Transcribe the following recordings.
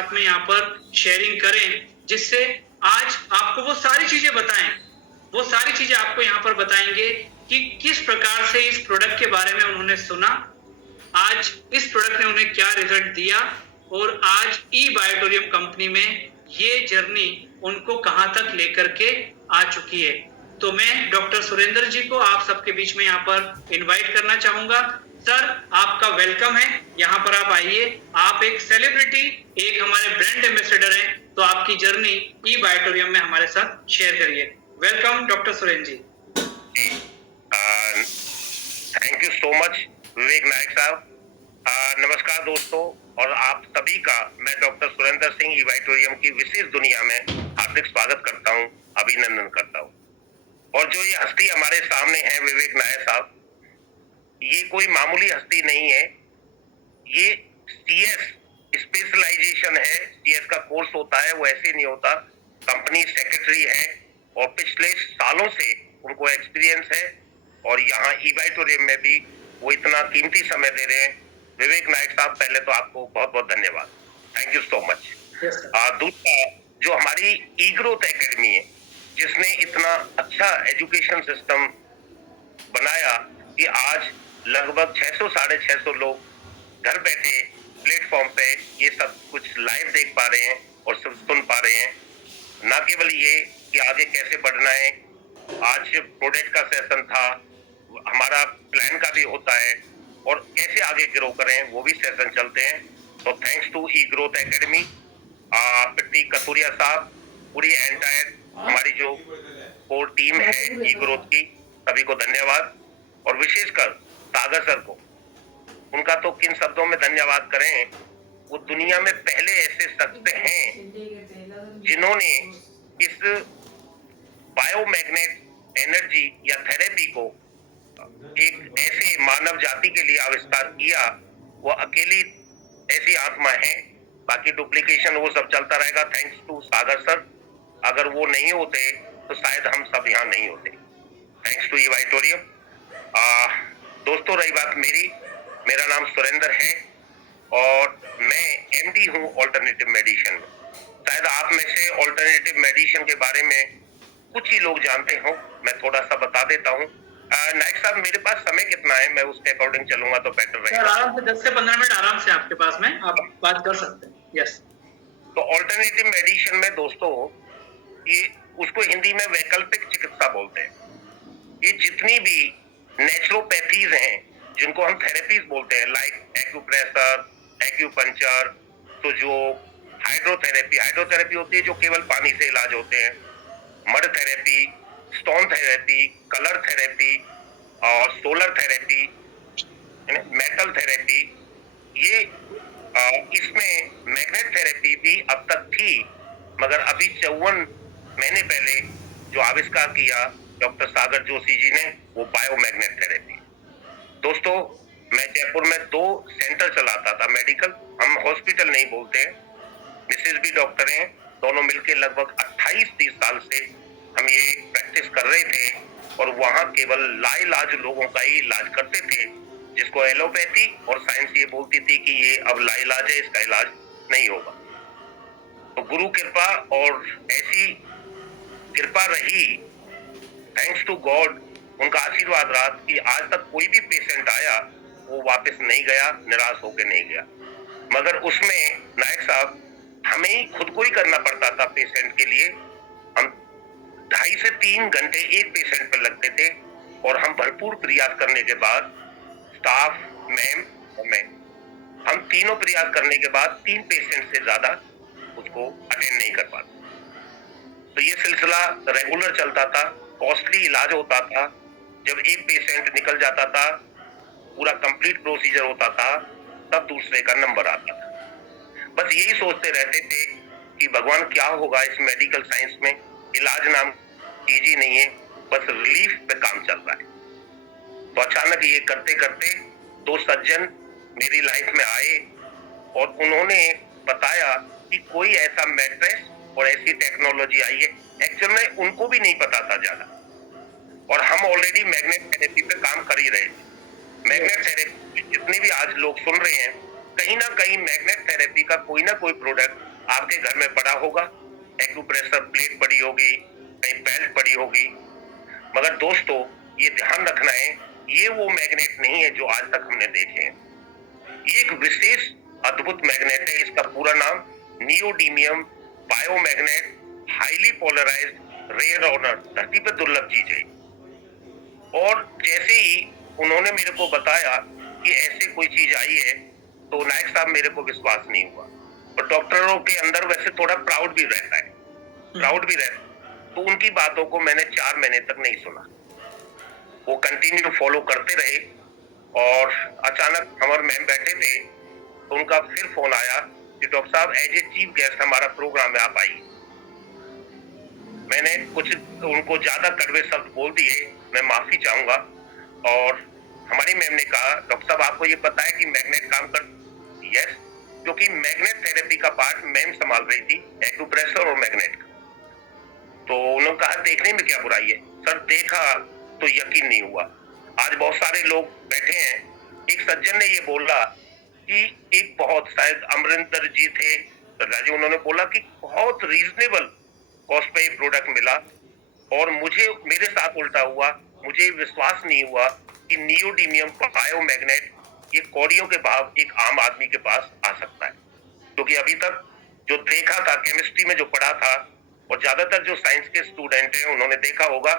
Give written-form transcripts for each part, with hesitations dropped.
साथ में यहाँ पर शेयरिंग करें, जिससे आज आपको वो सारी चीजें बताएं, वो सारी चीजें आपको यहाँ पर बताएंगे कि किस प्रकार से इस प्रोडक्ट के बारे में उन्होंने सुना, आज इस प्रोडक्ट ने उन्हें क्या रिजल्ट दिया और आज ई बायोटोरियम कंपनी में ये जर्नी उनको कहां तक लेकर के आ चुकी है। तो मैं डॉक्टर सुरेंद्र जी को आप सबके बीच में यहाँ पर इनवाइट करना चाहूंगा। सर, आपका वेलकम है, यहाँ पर आप आइए। आप एक सेलिब्रिटी, एक हमारे ब्रांड एम्बेसडर हैं, तो आपकी जर्नी ई बायोटोरियम में हमारे साथ शेयर करिए। Welcome doctor Surendra ji. Thank you so much Vivek Nayak साहब। नमस्कार दोस्तों, और आप सभी का मैं doctor Surendra Singh E Biotorium की विशेष दुनिया में हार्दिक स्वागत करता हूं, अभिनंदन करता हूं। और जो ये हस्ती हमारे सामने है विवेक नायक साहब, ये कोई मामूली हस्ती नहीं है। ये CS स्पेशलाइजेशन है, CS का कोर्स होता है, वो ऐसे नहीं होता। कंपनी सेक्रेटरी है और पिछले सालों से उनको एक्सपीरियंस है, और यहाँ ई बायोटोरियम में भी वो इतना कीमती समय दे रहे हैं। विवेक नायक साहब, पहले तो आपको बहुत बहुत धन्यवाद, थैंक यू सो मच। दूसरा, जो हमारी ई ग्रोथ एकेडमी है, जिसने इतना अच्छा एजुकेशन सिस्टम बनाया कि आज लगभग 600 साढ़े 600 लोग घर बैठे प्लेटफॉर्म पे ये सब कुछ लाइव देख पा रहे हैं और सब सुन पा रहे हैं। ना केवल ये कि आगे कैसे बढ़ना है, आज प्रोडक्ट का सेशन था, हमारा प्लान का भी होता है, और कैसे आगे ग्रो करें वो भी सेशन चलते हैं। तो thanks to E Growth Academy, Pitti Katuria साहब, पूरी एंटायर हमारी जो कोर टीम है ई ग्रोथ की, सभी को धन्यवाद। और विशेषकर सागर सर को, उनका तो किन शब्दों में धन्यवाद करें। वो दुनिया में पहले ऐसे शख्स हैं जिन्होंने इस बायोमैग्नेट एनर्जी या थेरेपी को एक ऐसे मानव जाति के लिए आविष्कार किया। वो अकेली ऐसी आत्मा है, बाकी डुप्लीकेशन वो सब चलता रहेगा। थैंक्स टू सागर सर, अगर वो नहीं होते तो शायद हम सब यहाँ नहीं होते। थैंक्स टू ई बायोटोरियम। दोस्तों, रही बात मेरा नाम सुरेंद्र है और मैं MD हूँ ऑल्टरनेटिव मेडिसिन में। शायद आप में से ऑल्टरनेटिव मेडिसिन के बारे में कुछ ही लोग जानते हो, मैं थोड़ा सा बता देता हूँ। नायक साहब, मेरे पास समय कितना है, मैं उसके अकॉर्डिंग चलूंगा तो बेटर रहेगा। आराम से 10 से 15 मिनट आराम से आपके पास में, आप बात कर सकते हैं। यस। तो ऑल्टरनेटिव मेडिसिन में दोस्तों, ये उसको हिंदी में वैकल्पिक चिकित्सा बोलते हैं। ये जितनी भी नेचुरोपैथीज हैं, जिनको हम थेरेपीज बोलते हैं, लाइक एक्यूप्रेशर, एक्यूपंचर, सुजोग, हाइड्रोथेरेपी होती है जो केवल पानी से इलाज होते हैं, mud therapy, stone therapy, colour therapy और सोलर थेरेपी, मेटल थेरेपी, ये इसमें मैग्नेट थेरेपी भी अब तक थी, मगर अभी 54 महीने पहले जो आविष्कार किया डॉक्टर सागर जोशी जी ने, वो बायोमैग्नेट थेरेपी। दोस्तों, मैं जयपुर में 2 सेंटर चलाता था मेडिकल, हम हॉस्पिटल नहीं बोलते हैं, मिसेज भी डॉक्टर हैं, दोनों मिलकर लगभग 28-30 साल से हम ये प्रैक्टिस कर रहे थे, और वहां केवल लाइलाज लोगों का ही इलाज करते थे, जिसको एलोपैथी और साइंस ये बोलती थी कि ये अब लाइलाज है, इसका इलाज नहीं होगा। तो गुरु कृपा और ऐसी कृपा रही, थैंक्स टू गॉड, उनका आशीर्वाद रहा कि आज तक कोई भी पेशेंट आया वो वापस नहीं गया, निराश होकर नहीं गया। मगर उसमें नायक साहब, हमें ही खुद को ही करना पड़ता था पेशेंट के लिए। हम 2.5 से 3 घंटे एक पेशेंट पर लगते थे, और हम भरपूर प्रयास करने के बाद, स्टाफ, मैम और मैं, हम तीनों प्रयास करने के बाद 3 पेशेंट से ज्यादा उसको अटेंड नहीं कर पाते। तो ये सिलसिला रेगुलर चलता था, कॉस्टली इलाज होता था। जब एक पेशेंट निकल जाता था, पूरा कंप्लीट प्रोसीजर होता था, तब दूसरे का नंबर आता था। बस यही सोचते रहते थे कि भगवान क्या होगा इस मेडिकल साइंस में, इलाज नाम चीज ही नहीं है, बस रिलीफ पे काम चल रहा है। तो अचानक ये करते करते 2 सज्जन मेरी लाइफ में आए, और उन्होंने बताया कि कोई ऐसा मैट्रेस और ऐसी टेक्नोलॉजी आई है। एक्चुअल में उनको भी नहीं पता था ज्यादा, और हम ऑलरेडी मैग्नेट थेरेपी पे काम कर ही रहे थे। मैग्नेट थेरेपी जितने भी आज लोग सुन रहे हैं, कहीं ना कहीं मैग्नेट थेरेपी का कोई ना कोई प्रोडक्ट आपके घर में पड़ा होगा, एक्यूप्रेशर प्लेट पड़ी होगी, कहीं बेल्ट पड़ी होगी, मगर दोस्तों ये ध्यान रखना है, ये वो मैग्नेट नहीं है जो आज तक हमने देखे हैं। ये एक विशेष अद्भुत मैग्नेट है, इसका पूरा नाम नियोडीमियम बायोमैग्नेट हाईली पोलराइज्ड रेयर ऑर्नर, धरती पर दुर्लभ चीज है। और जैसे ही उन्होंने मेरे को बताया कि ऐसे कोई चीज आई है, तो नायक साहब मेरे को विश्वास नहीं हुआ। और डॉक्टरों के अंदर वैसे थोड़ा प्राउड भी रहता है, तो उनकी बातों को मैंने 4 महीने तक नहीं सुना। वो कंटिन्यू फॉलो करते रहे और अचानक हमारे मैम बैठे थे तो उनका फिर फोन आया कि डॉक्टर साहब एज ए चीफ गेस्ट हमारा प्रोग्राम में आप आइए। मैंने कुछ उनको ज्यादा कड़वे शब्द बोल दिए, मैं माफी चाहूंगा। और हमारी मैम ने कहा डॉक्टर साहब आपको ये पता है कि मैग्नेट काम कर? यस, क्योंकि मैग्नेट थेरेपी का पार्ट मैम संभाल रही थी, एक्यूप्रेशर और मैग्नेट का। तो उन्होंने कहा देखने में क्या बुराई है? सर देखा तो यकीन नहीं हुआ। आज बहुत सारे लोग बैठे हैं, एक सज्जन ने ये बोला कि एक बहुत शायद अमरिंदर जी थे राजू, उन्होंने बोला कि बहुत रीजनेबल कॉस्ट पे ये प्रोडक्ट मिला। और मुझे मेरे साथ उल्टा हुआ, मुझे विश्वास नहीं हुआ कि नियोडीमियम बायोमैग्नेट ये कौड़ियों के भाव एक आम आदमी के पास आ सकता है। क्योंकि अभी तक जो देखा था केमिस्ट्री में जो पढ़ा था, और ज्यादातर जो साइंस के स्टूडेंट हैं उन्होंने देखा होगा,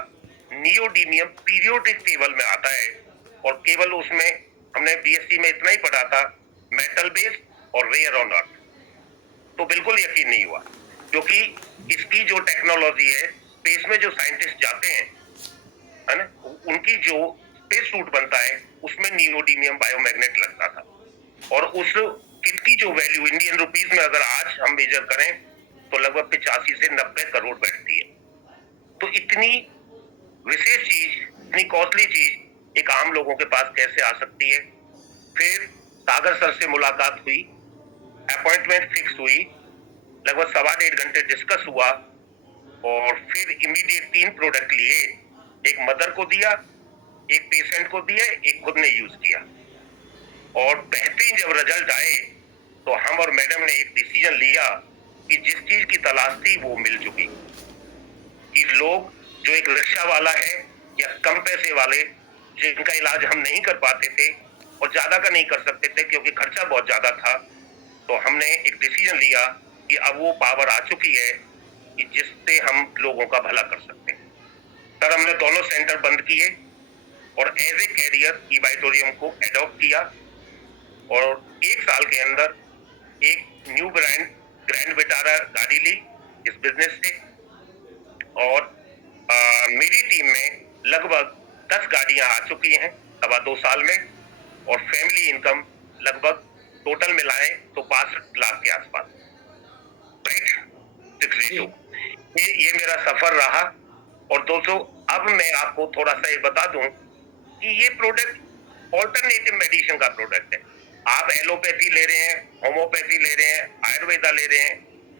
नियोडीमियम पीरियोडिक टेबल में आता है। और केवल उसमें हमने बीएससी में इतना ही पढ़ा था, मेटल बेस और रेयर ऑन अर्थ। तो बिल्कुल यकीन नहीं हुआ, क्योंकि इसकी जो टेक्नोलॉजी है, स्पेस में जो साइंटिस्ट जाते हैं, है ना, उनकी जो स्पेस सूट बनता है उसमें नियोडीमियम बायोमैग्नेट लगता था। और उस किट की जो वैल्यू इंडियन रुपीस में अगर आज हम मेजर करें तो लगभग 85 से 90 करोड़ बैठती है। तो इतनी विशेष चीज, इतनी कॉस्टली चीज एक आम लोगों के पास कैसे आ सकती है? फिर सागर सर से मुलाकात हुई, अपॉइंटमेंट फिक्स हुई, लगभग 1.25 घंटे डिस्कस हुआ और फिर इमीडिएट 3 प्रोडक्ट लिए, एक मदर को दिया, एक पेशेंट को दिया, एक खुद ने यूज किया। और बेहतरीन जब रिजल्ट आए तो हम और मैडम ने एक डिसीजन लिया कि जिस चीज की तलाश थी वो मिल चुकी। कि लोग जो एक रिक्शा वाला है या कम पैसे वाले जिनका इलाज हम नहीं कर पाते थे और ज्यादा का नहीं कर सकते थे क्योंकि खर्चा बहुत ज्यादा था, तो हमने एक डिसीजन लिया कि अब वो पावर आ चुकी है कि जिससे हम लोगों का भला कर सकते हैं। सर हमने दोनों सेंटर बंद किए और एज ए कैरियर ई-बाइटोरियम को एडॉप्ट किया और 1 साल के अंदर एक न्यू ग्रैंड विटारा गाड़ी ली इस बिजनेस से। और मेरी टीम में लगभग 10 गाड़ियां आ चुकी हैं 2.25 साल में, और फैमिली इनकम लगभग टोटल मिलाएं तो 62 लाख के आसपास, राइट 62। ये मेरा सफर रहा। और दोस्तों अब मैं आपको थोड़ा सा ये बता दूं कि ये प्रोडक्ट ऑल्टरनेटिव मेडिसिन का प्रोडक्ट है। आप एलोपैथी ले रहे हैं, होम्योपैथी ले रहे हैं, आयुर्वेदा ले रहे हैं,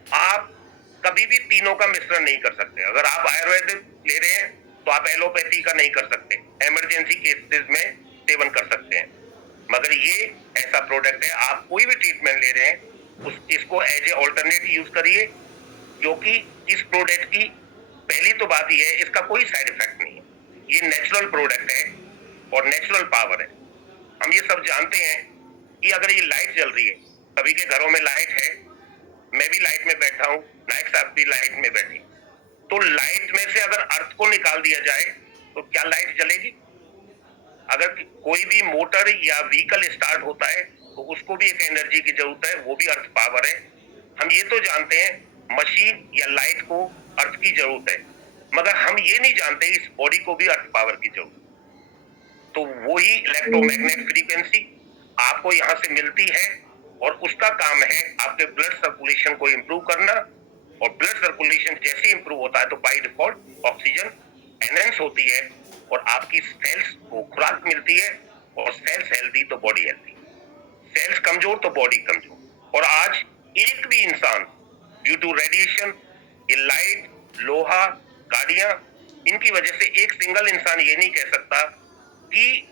आप कभी भी तीनों का मिश्रण नहीं कर सकते। अगर आप आयुर्वेद ले रहे हैं तो आप एलोपैथी का नहीं कर सकते, इमरजेंसी केसेस में सेवन कर सकते हैं। मगर ये ऐसा प्रोडक्ट है, आप कोई भी ट्रीटमेंट ले रहे हैं इसको एज ए ऑल्टरनेट यूज करिए, क्योंकि इस प्रोडक्ट की पहली तो बात यह है इसका कोई साइड इफेक्ट नहीं है, ये नेचुरल प्रोडक्ट है और नेचुरल पावर है। हम ये सब जानते हैं कि अगर ये लाइट जल रही है, सभी के घरों में लाइट है, मैं भी लाइट में बैठा हूँ, नायक साहब भी लाइट में बैठी, तो लाइट में से अगर अर्थ को निकाल दिया जाए तो क्या लाइट जलेगी? अगर कोई भी मोटर या व्हीकल स्टार्ट होता है तो उसको भी एक एनर्जी की जरूरत है, वो भी अर्थ पावर है। हम ये तो जानते हैं मशीन या लाइट को अर्थ की जरूरत है, मगर हम ये नहीं जानते इस बॉडी को भी अर्थ पावर की जरूरत है। तो वही इलेक्ट्रोमैग्नेट फ्रीक्वेंसी आपको यहाँ से मिलती है और उसका काम है आपके ब्लड सर्कुलेशन को इंप्रूव करना। और ब्लड सर्कुलेशन जैसे इंप्रूव होता है तो बाय डिफॉल्ट ऑक्सीजन एनहेंस होती है और आपकी सेल्स को खुराक मिलती है, और सेल्स हेल्दी तो बॉडी हेल्दी, सेल्स कमजोर तो बॉडी कमजोर। और आज एक भी इंसान ड्यू टू रेडिएशन, ये लाइट, लोहा, गाड़ियां, इनकी वजह से एक सिंगल इंसान ये नहीं कह सकता कि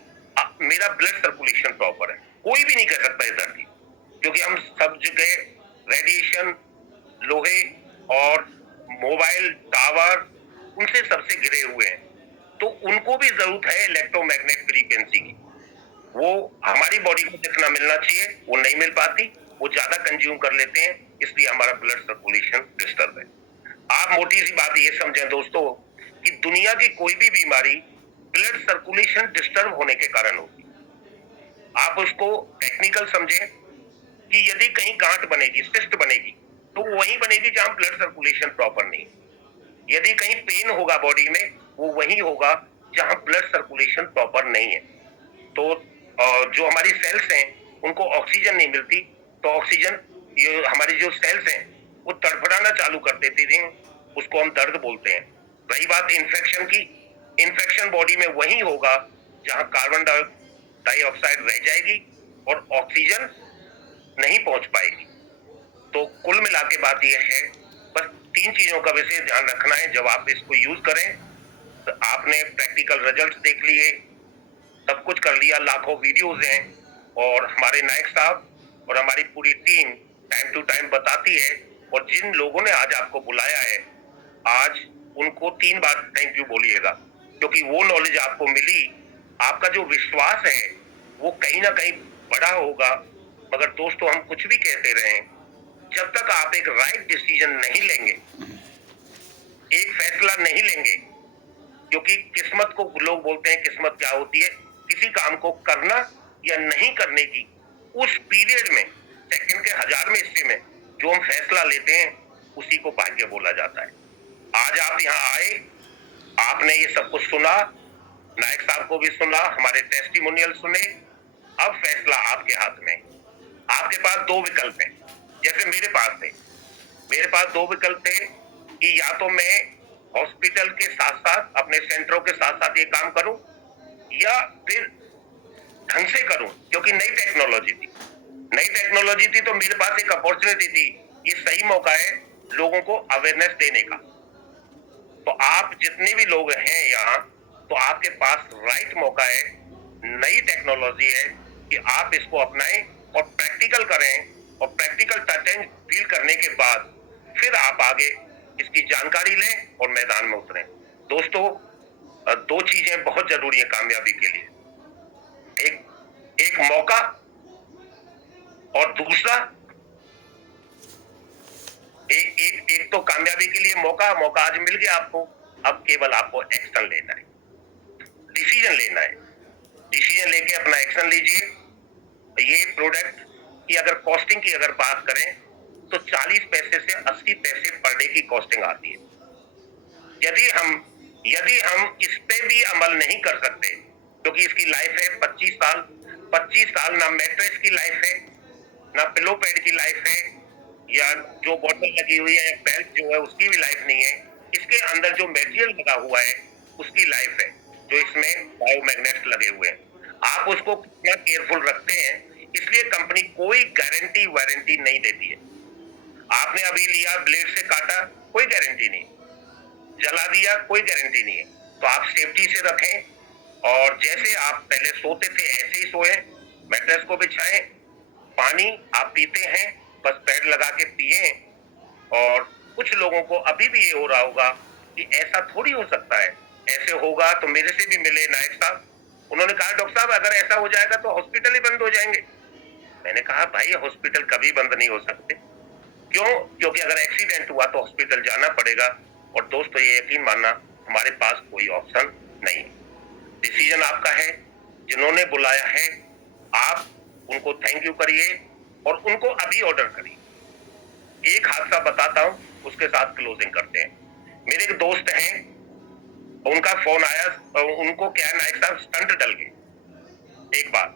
मेरा ब्लड सर्कुलेशन प्रॉपर है। कोई भी नहीं कह सकता इस धरती, क्योंकि हम सब जगह रेडिएशन लोहे और मोबाइल टावर उनसे सबसे घिरे हुए हैं, तो उनको भी जरूरत है इलेक्ट्रोमैग्नेट फ्रीक्वेंसी की। वो हमारी बॉडी को जितना मिलना चाहिए वो नहीं मिल पाती, वो ज्यादा कंज्यूम कर लेते हैं, इसलिए हमारा ब्लड सर्कुलेशन डिस्टर्ब है। आप मोटी सी बात ये समझें दोस्तों कि दुनिया की कोई भी बीमारी ब्लड सर्कुलेशन डिस्टर्ब होने के कारण होगी। आप उसको टेक्निकल समझें कि यदि कहीं गांठ बनेगी, सिस्ट बनेगी, तो वो वहीं बनेगी जहां ब्लड सर्कुलेशन प्रॉपर नहीं। यदि कहीं पेन होगा बॉडी में, वो वहीं होगा जहां ब्लड सर्कुलेशन प्रॉपर नहीं है। तो जो हमारी सेल्स हैं उनको ऑक्सीजन नहीं मिलती, तो ऑक्सीजन, ये हमारी जो सेल्स हैं वो तड़फड़ाना चालू कर देती थी, उसको हम दर्द बोलते हैं। रही बात इन्फेक्शन की, इन्फेक्शन बॉडी में वही होगा जहां कार्बन डाइऑक्साइड रह जाएगी और ऑक्सीजन नहीं पहुंच पाएगी। तो कुल मिला के बात यह है, बस 3 चीजों का विशेष ध्यान रखना है जब आप इसको यूज करें। तो आपने प्रैक्टिकल रिजल्ट देख लिए, सब कुछ कर लिया, लाखों वीडियोस हैं, और हमारे नायक साहब और हमारी पूरी टीम टाइम टू टाइम बताती है। और जिन लोगों ने आज आपको बुलाया है, आज उनको 3 बार थैंक यू बोलिएगा, क्योंकि वो नॉलेज आपको मिली। आपका जो विश्वास है वो कहीं ना कहीं बड़ा होगा। मगर दोस्तों, हम कुछ भी कहते रहें, जब तक आप एक राइट डिसीजन नहीं लेंगे, एक फैसला नहीं लेंगे, क्योंकि किस्मत को लोग बोलते हैं, किस्मत क्या होती है? किसी काम को करना या नहीं करने की उस पीरियड में, सेकंड के 1000वें हिस्से में जो हम फैसला लेते हैं, उसी को भाग्य बोला जाता है। आज आप यहाँ आए, आपने ये सब कुछ सुना, नायक साहब को भी सुना, हमारे टेस्टिमोनियल सुने। अब फैसला आपके हाथ में। आपके पास 2 विकल्प हैं, जैसे मेरे पास थे। मेरे पास 2 विकल्प थे कि या तो मैं हॉस्पिटल के साथ साथ, अपने सेंटरों के साथ साथ ये काम करूं, या फिर ढंग से करूं, क्योंकि नई टेक्नोलॉजी थी। नई टेक्नोलॉजी थी तो मेरे पास एक अपॉर्चुनिटी थी, ये सही मौका है लोगों को अवेयरनेस देने का। तो आप जितने भी लोग हैं यहाँ, तो आपके पास राइट मौका है, नई टेक्नोलॉजी है कि आप इसको अपनाएं और प्रैक्टिकल करें, और प्रैक्टिकल टच एंड फील करने के बाद फिर आप आगे इसकी जानकारी लें और मैदान में उतरें। दोस्तों, 2 चीजें बहुत जरूरी है कामयाबी के लिए, एक मौका, और दूसरा एक तो कामयाबी के लिए मौका आज मिल गया आपको, अब केवल आपको एक्शन लेना है, डिसीजन लेना है। डिसीजन लेके अपना एक्शन लीजिए। ये प्रोडक्ट की अगर कॉस्टिंग की अगर बात करें, तो 40 पैसे से 80 पैसे पर डे की कॉस्टिंग आती है। यदि हम इस पे भी अमल नहीं कर सकते, क्योंकि इसकी लाइफ है 25 साल ना मैट्रेस की लाइफ है, ना पिलो पैड की लाइफ है, या जो बॉटल लगी हुई है, बेल्ट जो है उसकी भी लाइफ नहीं है। इसके अंदर जो मटेरियल लगा हुआ है उसकी लाइफ है, जो इसमें बायोमैग्नेट्स लगे हुए हैं। आप उसको कितना केयरफुल रखते हैं, इसलिए कंपनी कोई गारंटी वारंटी नहीं देती है। आपने अभी लिया, ब्लेड से काटा, कोई गारंटी नहीं, जला दिया, कोई गारंटी नहीं है। तो आप सेफ्टी से रखें, और जैसे आप पहले सोते थे ऐसे ही सोएं, मैट्रेस को बिछाएं, पानी आप पीते हैं बस पैड लगा के पिए। और कुछ लोगों को अभी भी ये हो रहा होगा कि ऐसा थोड़ी हो सकता है, ऐसे होगा तो मेरे से भी मिले नायक साहब, उन्होंने कहा डॉक्टर साहब अगर ऐसा हो जाएगा तो हॉस्पिटल ही बंद हो जाएंगे। मैंने कहा भाई हॉस्पिटल कभी बंद नहीं हो सकते। क्यों? क्योंकि अगर एक्सीडेंट हुआ तो हॉस्पिटल जाना पड़ेगा। और दोस्तों, ये यकीन मानना, हमारे पास कोई ऑप्शन नहीं। डिसीजन आपका है, जिन्होंने बुलाया है आप उनको थैंक यू करिए और उनको अभी ऑर्डर करिए। एक हादसा बताता हूं, उसके साथ क्लोजिंग करते हैं। मेरे एक दोस्त हैं, उनका फोन आया, उनको क्या नायक साहब स्टंट डल गए एक बार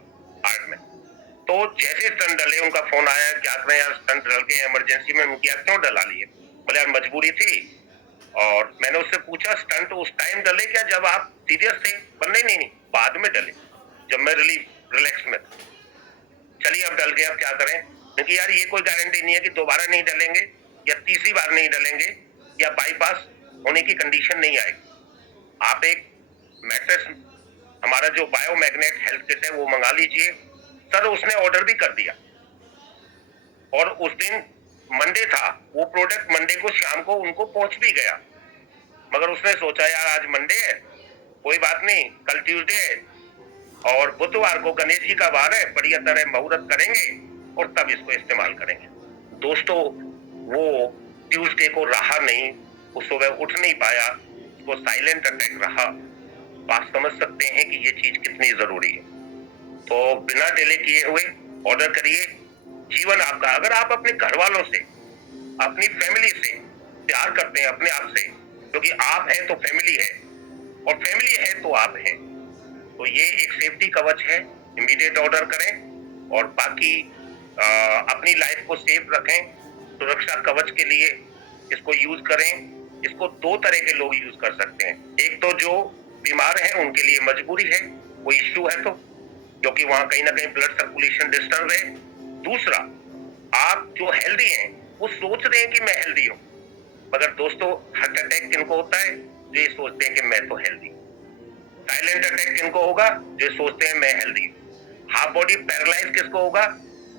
हार्ट में। तो जैसे स्टंट डले, उनका फोन आया, क्या करें यार स्टंट डल गए इमरजेंसी में। मुझे क्यों डला लिए? बोले यार मजबूरी थी। और मैंने उससे पूछा स्टंट उस टाइम डले क्या जब आप सीरियस थे? बोले नहीं, बाद में डले, जब मैं रिलैक्स में था। चलिए अब डल गए, अब क्या करें? क्योंकि यार ये कोई गारंटी नहीं है कि दोबारा नहीं डलेंगे या तीसरी बार नहीं डलेंगे या बाईपास होने की कंडीशन नहीं आएगी। आप एक मैट्रेस, हमारा जो बायोमैग्नेट हेल्थ किट है वो मंगा लीजिए। सर उसने ऑर्डर भी कर दिया, और उस दिन मंडे था, वो प्रोडक्ट मंडे को शाम को उनको पहुंच भी गया, मगर उसने सोचा यार आज मंडे है, कोई बात नहीं, कल ट्यूसडे है और बुधवार को गणेश जी का वार है, बढ़िया तरह मुहूर्त करेंगे और तब इसको इस्तेमाल करेंगे। दोस्तों, वो ट्यूसडे को रहा नहीं, वो सुबह उठ नहीं पाया, वो साइलेंट अटैक रहा। आप समझ सकते हैं कि ये चीज कितनी जरूरी है। तो बिना डिले किए हुए ऑर्डर करिए। जीवन आपका, अगर आप अपने घर वालों से, अपनी फैमिली से प्यार करते हैं, अपने आप से, क्योंकि आप हैं तो फैमिली है और फैमिली है तो आप हैं, तो ये एक सेफ्टी कवच है। इमीडिएट ऑर्डर करें और बाकी अपनी लाइफ को सेफ रखें। सुरक्षा कवच के लिए इसको यूज करें। इसको दो तरह के लोग यूज कर सकते हैं। एक तो जो बीमार हैं उनके लिए मजबूरी है, कोई इश्यू है तो, क्योंकि वहां कहीं ना कहीं ब्लड सर्कुलेशन डिस्टर्ब है। दूसरा, आप जो हेल्दी हैं वो सोच रहे हैं कि मैं हेल्दी हूं, मगर दोस्तों हार्ट अटैक किनको होता है? जो ये सोचते हैं कि मैं तो हेल्दी हूं। साइलेंट अटैक किनको होगा? जो सोचते हैं मैं हेल्दी हूं। हाफ बॉडी पैरालाइज किसको होगा?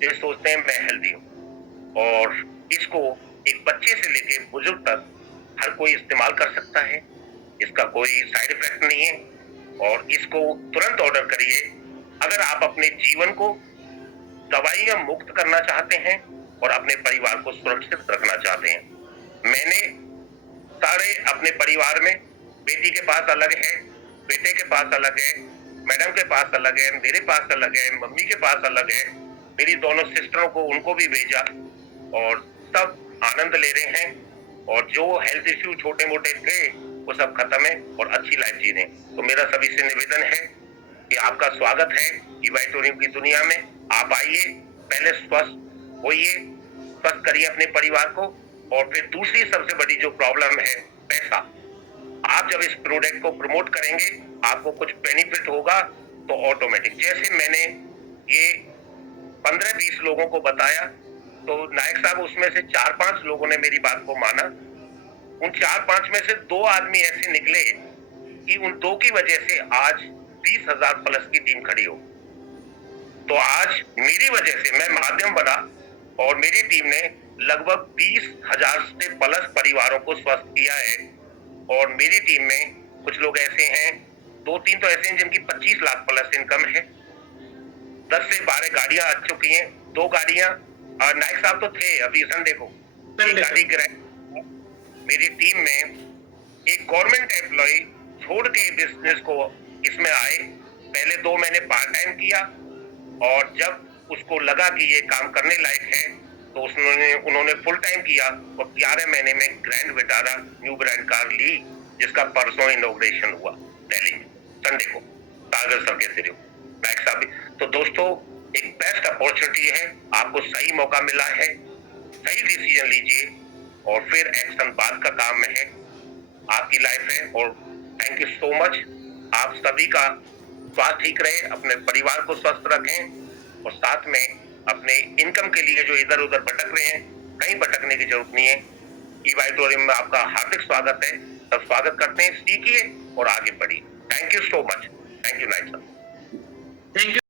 जो सोचते हैं मैं हेल्दी हूं। और इसको एक बच्चे से लेके बुजुर्ग तक हर कोई इस्तेमाल कर सकता है। इसका कोई साइड इफेक्ट नहीं है और इसको तुरंत ऑर्डर करिए अगर आप अपने जीवन को दवाइयां मुक्त करना चाहते हैं और अपने परिवार को सुरक्षित रखना चाहते हैं। मैंने सारे अपने परिवार में, बेटी के पास अलग है, बेटे के पास अलग है, मैडम के पास अलग है, मेरे पास अलग है, मम्मी के पास अलग है, मेरी दोनों सिस्टरों को उनको भी भेजा और सब आनंद ले रहे हैं। और जो हेल्थ इश्यू छोटे मोटे थे वो सब खत्म है और अच्छी लाइफ जी रहे हैं। तो मेरा सभी से निवेदन है कि आपका स्वागत है ईवाइटोरियम की दुनिया में। आप आइए, पहले स्वस्थ होइए, स्वस्थ करिए अपने परिवार को। और फिर दूसरी सबसे बड़ी जो प्रॉब्लम है, पैसा। आप जब इस प्रोडक्ट को प्रमोट करेंगे आपको कुछ बेनिफिट होगा तो ऑटोमेटिक, जैसे मैंने ये 15-20 लोगों को बताया तो नायक साहब उसमें से 4-5 लोगों ने मेरी बात को माना। उन 4-5 में से 2 आदमी ऐसे निकले कि उन 2 की वजह से आज 20,000 प्लस की टीम खड़ी हो। तो आज मेरी वजह से मैं माध्यम बना और मेरी टीम ने लगभग 20,000 से प्लस परिवारों को स्वस्थ किया है। और मेरी टीम में कुछ लोग ऐसे हैं, 2-3 तो ऐसे हैं जिनकी 25 लाख प्लस इनकम है। 10 से 12 गाड़ियां आ चुकी हैं। 2 गाड़ियां नायक साहब तो थे अभी संडे को, एक गाड़ी किराए। मेरी टीम में एक गवर्नमेंट एम्प्लॉय छोड़ के बिजनेस को इसमें आए। पहले 2 महीने पार्ट टाइम किया और जब उसको लगा कि ये काम करने लायक है तो उन्होंने फुल टाइम किया और 11 महीने में Grand Vitara new brand car ली, जिसका परसों इनॉग्रेशन हुआ दिल्ली में संडे को, सागर सर के सिरे नायक साहब। तो दोस्तों एक बेस्ट अपॉर्चुनिटी है, आपको सही मौका मिला है, सही डिसीजन लीजिए और फिर एक्शन बाद का काम है, आपकी लाइफ है। और थैंक यू सो मच। आप सभी का स्वास्थ्य ठीक रहे, अपने परिवार को स्वस्थ रखें और साथ में अपने इनकम के लिए जो इधर उधर भटक रहे हैं, कहीं भटकने की जरूरत नहीं है। ईवाइटोरियम में आपका हार्दिक स्वागत है। सब स्वागत करते हैं, सीखिए और आगे बढ़िए। Thank you so much. Thank you नाइट साहब। Thank you.